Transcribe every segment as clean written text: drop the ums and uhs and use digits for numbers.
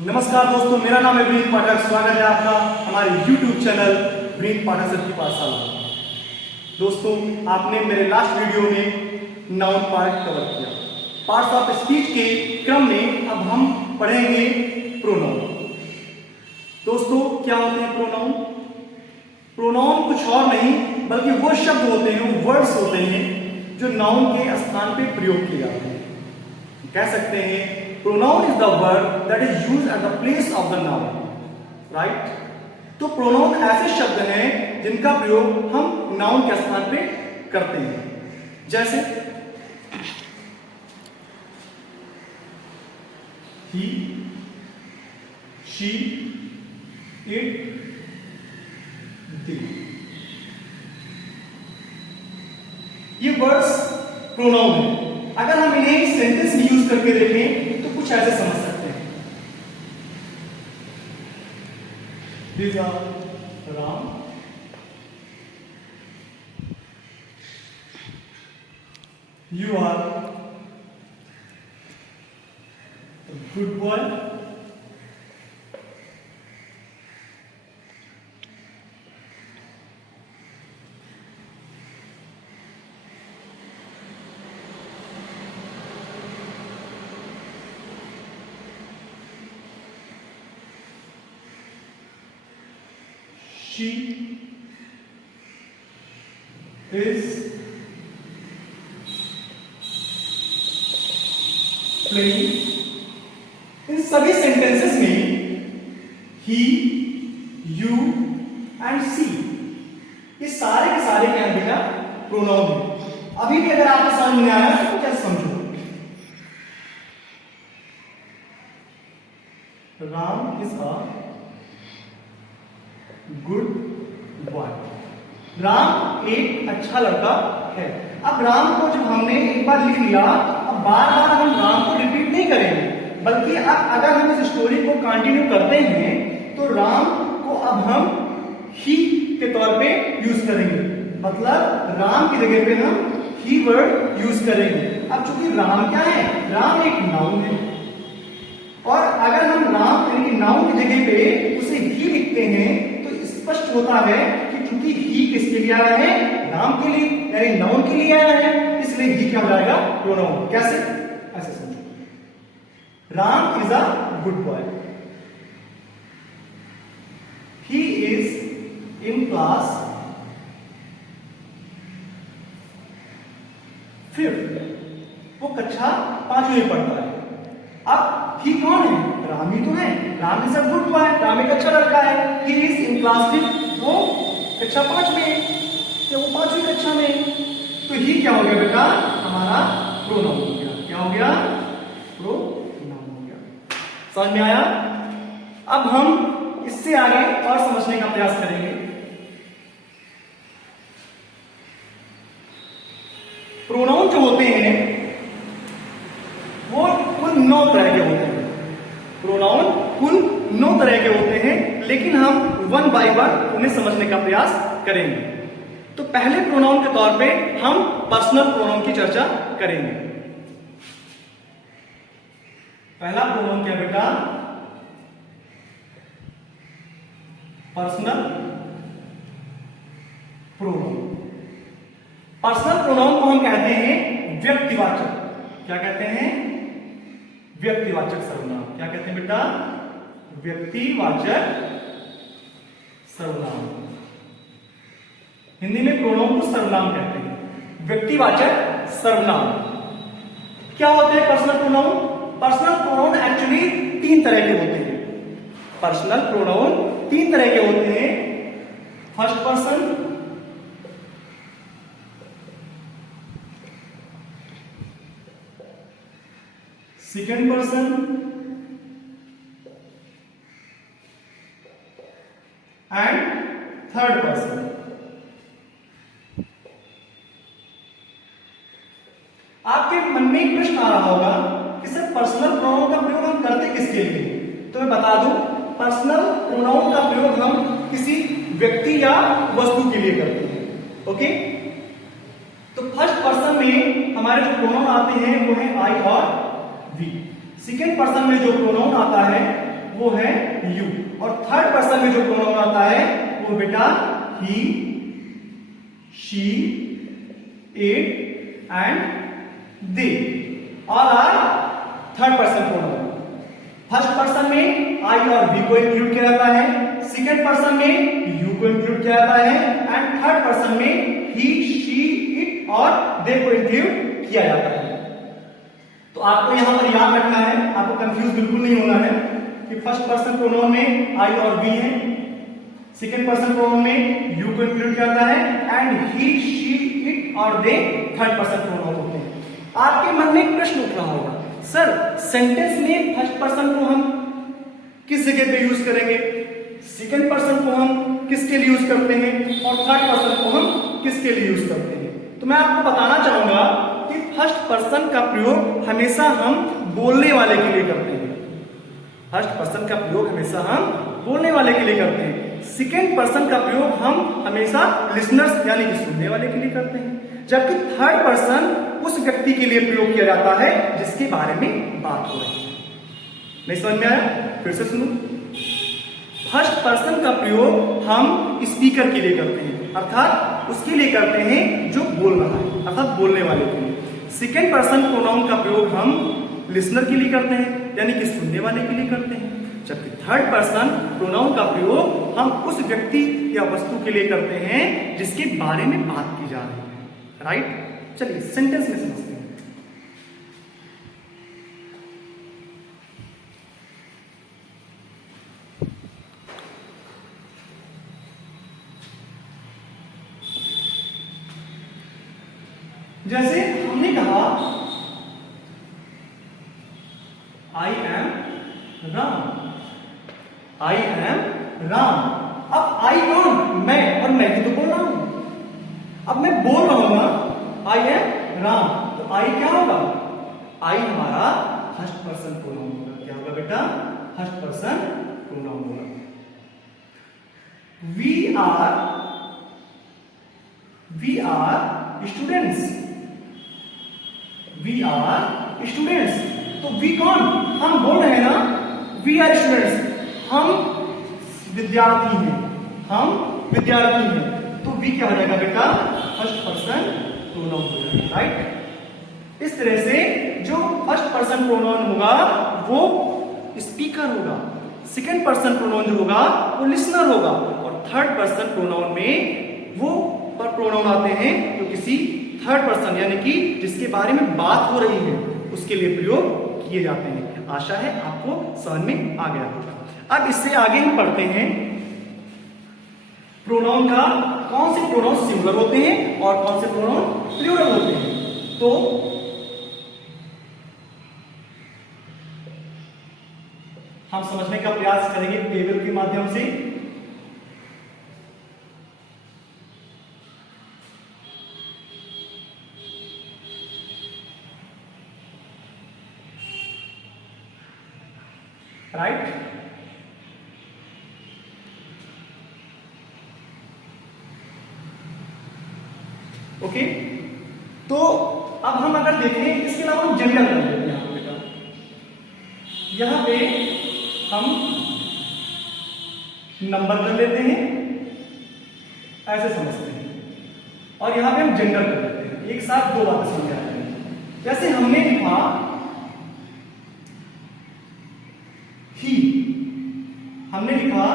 नमस्कार दोस्तों, मेरा नाम है वृंद पाठक। स्वागत है आपका हमारे YouTube चैनल वृंद पाठक सर की पाठशाला। दोस्तों, आपने मेरे लास्ट वीडियो में नाउन पार्ट कवर किया। पार्ट्स ऑफ स्पीच के क्रम में अब हम पढ़ेंगे प्रोनाउन। दोस्तों, क्या होते हैं प्रोनाउन? प्रोनाउन कुछ और नहीं बल्कि वो शब्द होते हैं, वो वर्ड्स होते हैं जो नाउन के स्थान पे प्रयोग किए जाते हैं। कह सकते हैं pronoun is the word that is used at the place of the noun, right? तो pronoun ऐसे शब्द हैं जिनका प्रयोग हम नाउन के स्थान पे करते हैं। जैसे he, she, it, they। ये वर्ड्स प्रोनाउन है। अगर हम इन्हें सेंटेंस में यूज करके देखें तो कुछ ऐसे समझ सकते हैं। These are Ram, you are a good boy, she is playing। इन सभी सेंटेंसेस में he, you and she ये सारे के सारे क्या बेटा प्रोनाउन है। अभी भी अगर आपको समझ में आया तो क्या समझो। Ram is a good boy. Ram एक अच्छा लड़का है। अब राम को जब हमने एक बार लिख लिया, अब बार बार हम राम को रिपीट नहीं करेंगे, बल्कि अब अगर हम इस स्टोरी को कंटिन्यू करते हैं तो राम को अब हम ही के तौर पे यूज करेंगे। मतलब राम की जगह पे हम ही वर्ड यूज करेंगे। अब चूंकि राम क्या है, राम एक नाउन है, और अगर हम राम यानी कि नाउन की जगह पे उसे ही लिखते हैं स्पष्ट होता है कि चूंकि ही किसके लिए आया है, नाम के लिए यानी नाउन के लिए आया है, इसलिए ही क्या हो जाएगा प्रोनाउन। कैसे? ऐसे समझो। Ram is a good boy, he is in class 5th, वो कक्षा 5वीं में पढ़ता है। अब ही कौन है? राम ही तो है। Ram is a good boy, Ram एक अच्छा लड़का है। He is in class 5th, वो कक्षा 5 में, तो वो 5वीं कक्षा में। तो ही क्या हो गया बेटा? हमारा प्रोनाउन हो गया। क्या हो गया? प्रोनाउन हो गया। समझ में आया? अब हम इससे आगे और समझने का प्रयास करेंगे। प्रोनाउन जो होते हैं वो कुल 9 तरह के होते हैं। प्रोनाउन कुल 9 तरह के होते हैं, लेकिन हम वन बाय वन उन्हें समझने का प्रयास करेंगे। तो पहले प्रोनाउन के तौर पे हम पर्सनल प्रोनाउन की चर्चा करेंगे। पहला प्रोनाउन क्या बेटा? Personal pronoun. पर्सनल प्रोनाउन को हम कहते हैं व्यक्तिवाचक। क्या कहते हैं? व्यक्तिवाचक सर्वनाम। क्या कहते हैं बेटा? व्यक्तिवाचक सर्वनाम। हिंदी में प्रोनाउन को सर्वनाम कहते हैं। व्यक्तिवाचक सर्वनाम क्या होते हैं? Personal pronoun. Personal pronoun actually 3 तरह के होते हैं। पर्सनल प्रोनाउन 3 तरह के होते हैं। First person, second person and third person. आपके मन में एक प्रश्न आ रहा होगा कि सर पर्सनल प्रोनाउन का प्रयोग हम करते किसके लिए? तो मैं बता दूं, पर्सनल प्रोनाउन का प्रयोग हम किसी व्यक्ति या वस्तु के लिए करते हैं। ओके, तो फर्स्ट पर्सन में हमारे जो प्रोनाउन आते हैं वो है आई और वी। सेकेंड पर्सन में जो प्रोनाउन आता है वो है यू। और थर्ड पर्सन में जो प्रोनाउन आता है वो बेटा he, she, it and they और are third person pronoun. First person में आई और वी को इंक्लूड किया जाता है, सेकेंड पर्सन में यू को इंक्लूड किया जाता है एंड थर्ड पर्सन में ही, शी, इट और दे को इंक्लूड किया जाता है। तो आपको यहां पर याद रखना है, आपको कंफ्यूज बिल्कुल नहीं होना है कि फर्स्ट पर्सन प्रोनाउन में आई और वी है, सेकेंड पर्सन प्रोनाउन में यू को इंक्लूड किया जाता है एंड ही, शी, इट और दे थर्ड पर्सन प्रोनाउन होते हैं। आपके मन में एक प्रश्न उठ रहा होगा, सर सेंटेंस में फर्स्ट पर्सन को हम किस जगह पे यूज करेंगे, सेकेंड पर्सन को हम किसके लिए यूज करते हैं और थर्ड पर्सन को हम किसके लिए यूज करते हैं? तो मैं आपको बताना चाहूंगा कि फर्स्ट पर्सन का प्रयोग हमेशा हम बोलने वाले के लिए करते हैं। फर्स्ट पर्सन का प्रयोग हमेशा हम बोलने वाले के लिए करते हैं। सेकेंड पर्सन का प्रयोग हम हमेशा लिसनर्स यानी कि सुनने वाले के लिए करते हैं, जबकि थर्ड पर्सन उस व्यक्ति के लिए प्रयोग किया जाता है जिसके बारे में बात हो रही है। नहीं समझ में आया? फिर से सुनो। फर्स्ट पर्सन का प्रयोग हम स्पीकर के लिए करते हैं, अर्थात उसके लिए करते हैं जो बोल रहा है, अर्थात बोलने वाले के लिए। सेकेंड पर्सन प्रोनाउन का प्रयोग हम लिसनर के लिए करते हैं, यानी कि सुनने वाले के लिए करते हैं, जबकि थर्ड पर्सन प्रोनाउन का प्रयोग हम उस व्यक्ति या वस्तु के लिए करते हैं जिसके बारे में बात की जा रही है। राइट? चलिए सेंटेंस में समझते हैं। जैसे हमने कहा I am Ram, I am Ram. अब आई कौन? मैं, और मैं ही तो बोल रहा हूं। अब मैं बोल रहा हूं ना आई एम राम, तो आई क्या होगा? आई हमारा फर्स्ट पर्सन प्रोनाउन होगा। क्या होगा बेटा? फर्स्ट पर्सन प्रोनाउन होगा। We are students, we are students. तो वी कौन? हम बोल रहे हैं ना वी आर स्टूडेंट्स, हम विद्यार्थी हैं, हम विद्यार्थी हैं। तो वी क्या हो जाएगा बेटा? फर्स्ट पर्सन प्रोनाउन हो जाएगा। राइट? इस तरह से जो फर्स्ट पर्सन प्रोनाउन होगा वो स्पीकर होगा, सेकेंड पर्सन प्रोनाउन जो होगा वो लिसनर होगा, और थर्ड पर्सन प्रोनाउन में वो प्रोनाउन आते हैं जो किसी थर्ड पर्सन यानी कि जिसके बारे में बात हो रही है उसके लिए प्रयोग किए जाते हैं। आशा है आपको समझ में आ गया होगा। अब इससे आगे हम पढ़ते हैं प्रोनाउन का, कौन से प्रोनाउन सिंगुलर होते हैं और कौन से प्रोनाउन प्लूरल होते हैं। तो हम समझने का प्रयास करेंगे टेबल के माध्यम से। राइट? ओके, तो अब हम अगर देखें इसके अलावा हम जेंडर कर लेते हैं बेटा। यहां पे हम नंबर कर लेते हैं, ऐसे समझते हैं, और यहां पे हम जेंडर कर लेते हैं। एक साथ दो बातें समझ आती हैं। जैसे हमने लिखा ही, हमने लिखा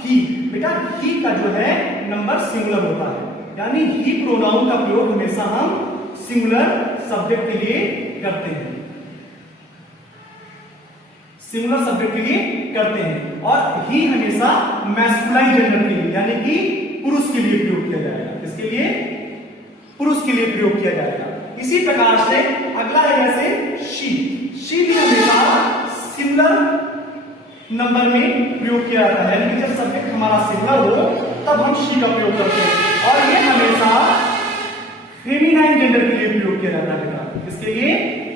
ही, बेटा ही का जो है नंबर सिंगुलर होता है, यानी ही प्रोनाउन का प्रयोग हमेशा हम सिंगुलर सब्जेक्ट के लिए करते हैं, सिंगुलर सब्जेक्ट के लिए करते हैं। और ही हमेशा मैस्कुलाइन जेंडर के लिए यानी कि पुरुष के लिए प्रयोग किया जाएगा। किसके लिए? पुरुष के लिए प्रयोग किया जाएगा। इसी प्रकार से अगला है जैसे शी भी हमेशा सिंगुलर नंबर में प्रयोग किया जाता है, लेकिन जब सब्जेक्ट हमारा सिंगुलर हो तब हम शी का प्रयोग करते हैं, और ये हमेशा फेमिनाइन जेंडर के लिए प्रयोग किया जाता है। किसके लिए?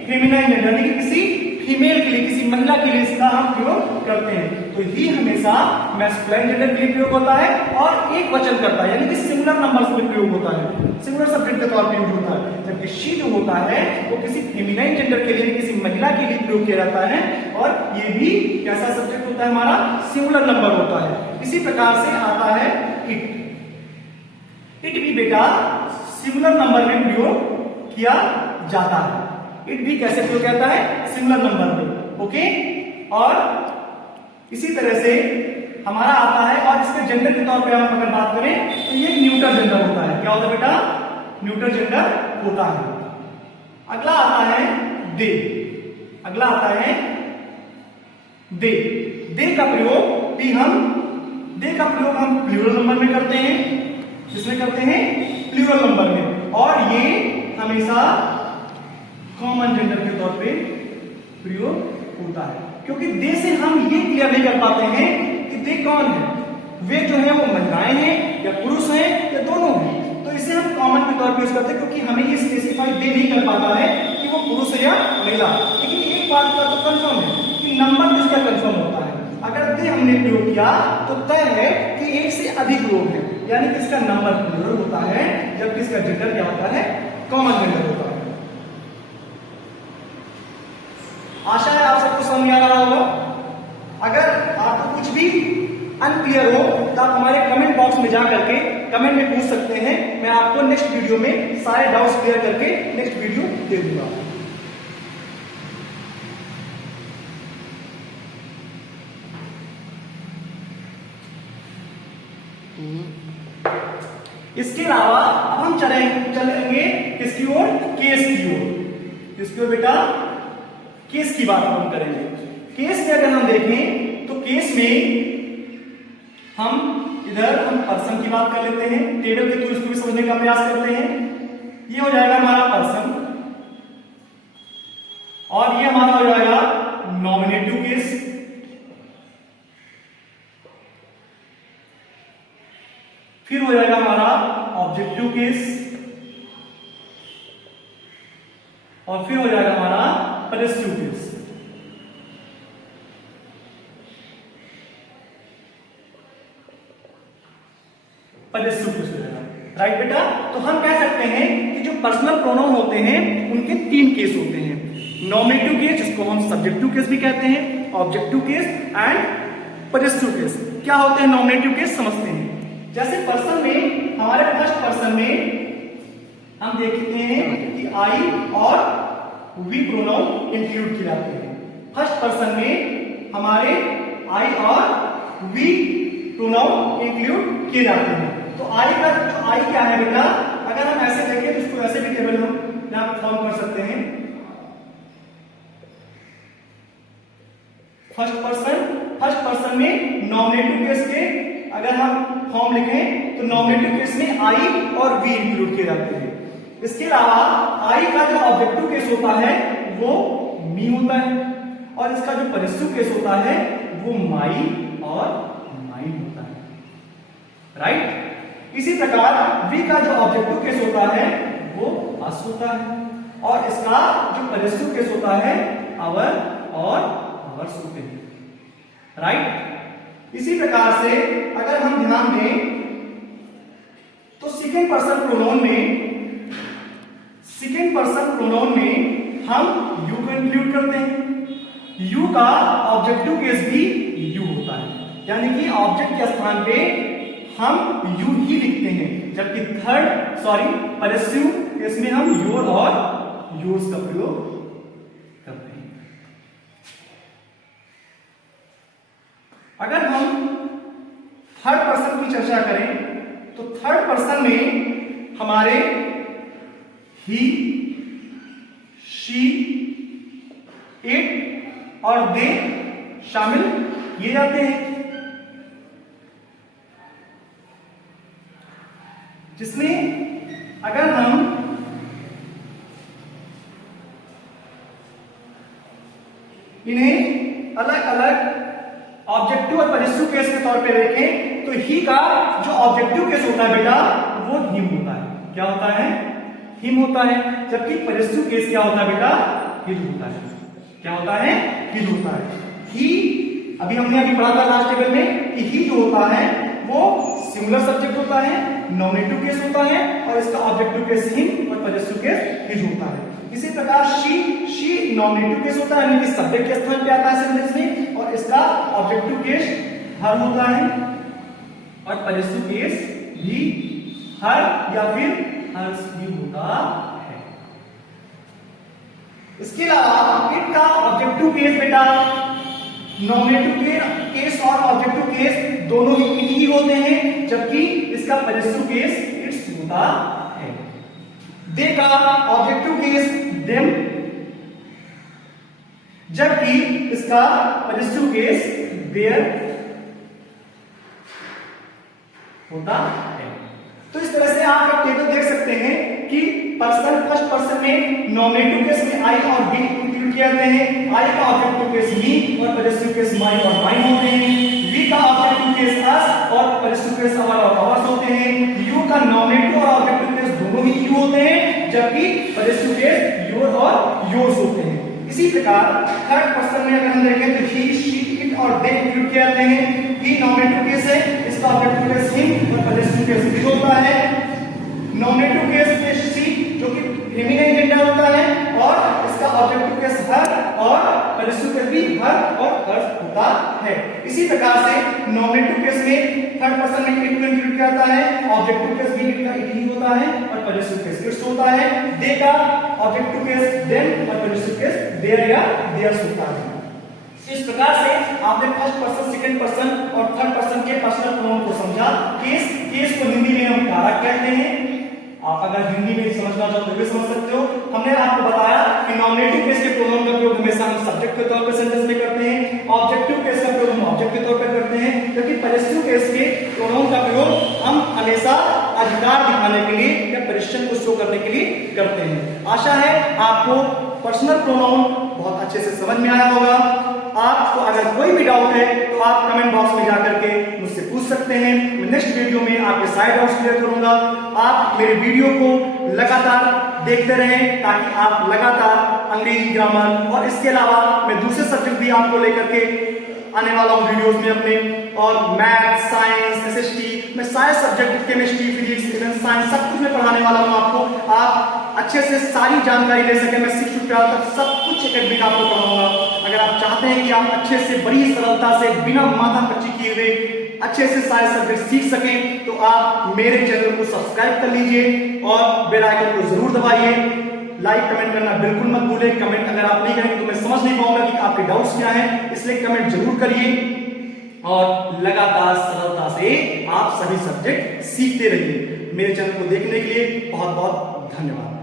फेमिनाइन जेंडर, यानी कि किसी फीमेल के लिए, किसी महिला के लिए इसका हम प्रयोग करते हैं। तो ही हमेशा मैस्कुलाइन जेंडर के लिए प्रयोग होता है और एक वचन करता है, यानी कि सिंगुलर नंबर्स में प्रयोग होता है, सिंगुलर सब्जेक्ट के तौर पर यूज होता है। जबकि शी जो होता है वो किसी फेमिनाइन जेंडर के लिए, किसी महिला के लिए प्रयोग किया जाता है और ये भी कैसा सब्जेक्ट होता है हमारा, सिंगुलर नंबर होता है। इसी प्रकार से आता है इट। इट भी बेटा सिंगुलर नंबर में प्रयोग किया जाता है। इट भी कैसे प्रयोग करता है, सिंगुलर नंबर में। ओके, और इसी तरह से हमारा आता है, और इसके जेंडर के तौर पे हम अगर बात करें तो ये न्यूटर जेंडर होता है। क्या होता है बेटा, न्यूटर जेंडर होता है। अगला आता है दे। अगला आता है दे। दे का प्रयोग भी हम प्लूरल नंबर में करते हैं। किसमें करते हैं, प्लूरल नंबर में, और ये हमेशा कॉमन जेंडर के तौर पे प्रयोग होता है। क्योंकि दे से हम ये क्लियर नहीं कर पाते हैं कि दे कौन है, वे जो है वो महिलाएं हैं या पुरुष हैं या दोनों हैं। तो इसे हम कॉमन के तौर पे यूज करते हैं, क्योंकि हमें ये स्पेसिफाई दे नहीं कर पाता है कि वो पुरुष है या महिला। लेकिन एक बात का तो कंफर्म है कि नंबर किसका कंफर्म होता है। अगर दे हमने प्रयोग किया तो तय है कि एक से अधिक लोग हैं, यानी कि इसका नंबर प्लूरल होता है, जबकि इसका जेंडर क्या होता है, कॉमन जेंडर होता है। आशा है आप सबको समझ आ रहा होगा। अगर आपको कुछ भी अनक्लियर हो तो आप हमारे कमेंट बॉक्स में जा करके कमेंट में पूछ सकते हैं। मैं आपको नेक्स्ट वीडियो में सारे डाउट्स क्लियर करके नेक्स्ट वीडियो दे दूंगा। इसके अलावा अब हम चलेंगे किसकी ओर, केस की ओर। किसकी ओर बेटा, केस की बात हम करेंगे। केस में अगर हम देखें तो केस में हम इधर पर्सन की बात कर लेते हैं, टेबल के थ्रू इसको भी समझने का प्रयास करते हैं। ये हो जाएगा हमारा पर्सन, और ये हमारा हो जाएगा नॉमिनेटिव केस। फिर हो जाएगा हमारा ऑब्जेक्टिव केस, और फिर हो जाएगा हमारा पजेसिव केस। पजेसिव केस हो जाएगा, राइट बेटा। तो हम कह सकते हैं कि जो पर्सनल प्रोनाउन होते हैं उनके 3 केस होते हैं। नॉमिनेटिव केस, जिसको हम सब्जेक्टिव केस भी कहते हैं, objective case and possessive case. क्या होते हैं नॉमिनेटिव केस, समझते हैं। जैसे पर्सन में, हमारे फर्स्ट पर्सन में हम देखते हैं कि आई और वी प्रोनाउन इंक्लूड किए जाते हैं। फर्स्ट पर्सन में हमारे आई और वी प्रोनाउन इंक्लूड किए जाते हैं। तो आई का जो आई क्या है बेटा, अगर हम ऐसे देखें तो इसको ऐसे भी टेबल हम यहां फॉर्म कर सकते हैं। फर्स्ट पर्सन में नॉमिनेटिव केस के अगर हम फॉर्म लिखें तो नॉमिनेटिव केस में आई और वी इंक्लूड किए जाते हैं। इसके अलावा आई का जो ऑब्जेक्टिव केस होता है वो मी होता है, और इसका जो पजेसिव केस होता है वो माई और माइन होता है, राइट। इसी प्रकार वी का जो ऑब्जेक्टिव केस होता है वो अस होता है, और इसका जो पजेसिव केस होता है आवर और आवर्स होते हैं, राइट। इसी प्रकार से अगर हम ध्यान दें तो सेकंड पर्सन प्रोनाउन में हम यू को इंक्लूड करते हैं। यू का ऑब्जेक्टिव केस भी यू होता है, यानी कि ऑब्जेक्ट के स्थान पे हम यू ही लिखते हैं, जबकि पजेसिव केस में हम योर और योर्स का प्रयोग करते हैं। अगर हम थर्ड पर्सन की चर्चा करें तो थर्ड पर्सन में हमारे ही, शी, इट और दे शामिल किए जाते हैं, जिसमें अगर हम इन्हें अलग अलग ऑब्जेक्टिव और पजेसिव केस के तौर पे देखें तो ही का जो ऑब्जेक्टिव केस होता है बेटा वो हिम होता है। क्या होता है, हिम होता है। जबकि पजेसिव केस क्या होता है बेटा, हिज होता है। क्या होता है? ही होता है। ही अभी हमने पढ़ा था लास्ट टेबल में कि ही जो होता है वो सिंगुलर सब्जेक्ट होता है, नॉमिनेटिव केस होता है और इसका ऑब्जेक्टिव केस हिम और पजेसिव केस हिज होता है। इसी प्रकार शी नॉमिनेटिव केस होता है, यानी कि सब्जेक्ट के स्थान पे आता है सेंटेंस में, और इसका ऑब्जेक्टिव केस हर होता है और पजेसिव केस भी हर या फिर हर्स भी होता है। इसके अलावा इट का ऑब्जेक्टिव केस बेटा नॉमिनेटिव केस और ऑब्जेक्टिव केस दोनों ही इट ही होते हैं, जबकि इसका पजेसिव केस इट्स होता है। दे का ऑब्जेक्टिव केस देम, जबकि इसका पजेसिव केस देयर होता है। तो इस तरह से आप टेबल देख सकते हैं कि पर्सन फर्स्ट पर्सन में नॉमिनेटिव केस में आई और वी इंक्लूड किए जाते हैं। आई का ऑब्जेक्टिव केस मी और पजेसिव केस माई और माइन होते हैं। वी का ऑब्जेक्टिव केस अस और पजेसिव केस आवर और आवर्स होते हैं। यू का नॉमिनेटिव और ऑब्जेक्टिव केस दोनों ही यू होते हैं, जबकि पजेसिव केस योर और योर्स होते हैं। इसी प्रकार थर्ड पर्सन में अगर हम देखें तो ही, शी, इट और दे इंक्लूड किए जाते हैं। ही नॉमिनेटिव केस है, इसका ऑब्जेक्टिव केस हिम और पजेसिव केस हिज होता है। नॉमिनेटिव केस में शी जो कि फेमिनिन जेंडर होता है और इसका ऑब्जेक्टिव केस हर और पजेसिव केस भी हर और हर्स होता है। इसी प्रकार से नॉमिनेटिव केस में थर्ड पर्सन में इट को इंक्लूड किया जाता है, ऑब्जेक्टिव केस भी इट का इट ही होता है और पजेसिव केस इट्स होता है। दे का ऑब्जेक्टिव केस देम और पजेसिव केस देयर या देयर्स होता है। इस प्रकार से आपने फर्स्ट पर्सन, सेकंड पर्सन और थर्ड पर्सन के पर्सनल प्रोनाउन को समझा। केस को हिंदी में हम कारक कहते हैं। आप अगर हिंदी में समझना चाहो तो भी समझ सकते हो। हमने आपको बताया कि नॉमिनेटिव केस के प्रोनाउन का प्रयोग हमेशा हम सब्जेक्ट के तौर पर सेंटेंस में करते हैं, ऑब्जेक्टिव केस का प्रयोग हम ऑब्जेक्ट के तौर पर करते हैं, जबकि पजेसिव केस के प्रोनाउन का प्रयोग हम हमेशा अधिकार दिखाने के लिए या पोजीशन को शो करने के लिए करते हैं। आशा है आपको पर्सनल प्रोनाउन बहुत अच्छे से समझ में आया होगा। आपको अगर कोई भी डाउट है तो आप कमेंट बॉक्स में जाकर के मुझसे पूछ सकते हैं। मैं नेक्स्ट वीडियो में आपके सारे डाउट्स क्लियर करूंगा। आप मेरे वीडियो को लगातार देखते रहें ताकि आप लगातार अंग्रेजी ग्रामर और इसके अलावा मैं दूसरे सब्जेक्ट भी आपको लेकर के आने वाला हूँ वीडियोस में अपने, और मैथ, साइंस, एसएसटी, मैं सारे सब्जेक्ट केमिस्ट्री, फिजिक्स, साइंस सब कुछ मैं पढ़ाने वाला हूँ आपको। आप अच्छे से सारी जानकारी ले सके। मैं 6 to 12 तक सब कुछ एकेडमिक आपको पढ़ाऊंगा। अगर आप चाहते हैं कि आप अच्छे से बड़ी सरलता से बिना माथा पच्ची किए हुए अच्छे से सारे सब्जेक्ट सीख सकें तो आप मेरे चैनल को सब्सक्राइब कर लीजिए और बेल आइकन को जरूर दबाइए। लाइक कमेंट करना बिल्कुल मत भूलें। कमेंट अगर आप नहीं करेंगे तो मैं समझ नहीं पाऊंगा कि आपके डाउट्स क्या हैं, इसलिए कमेंट जरूर करिए और लगातार सरलता से आप सभी सब्जेक्ट सीखते रहिए। मेरे चैनल को देखने के लिए बहुत बहुत धन्यवाद।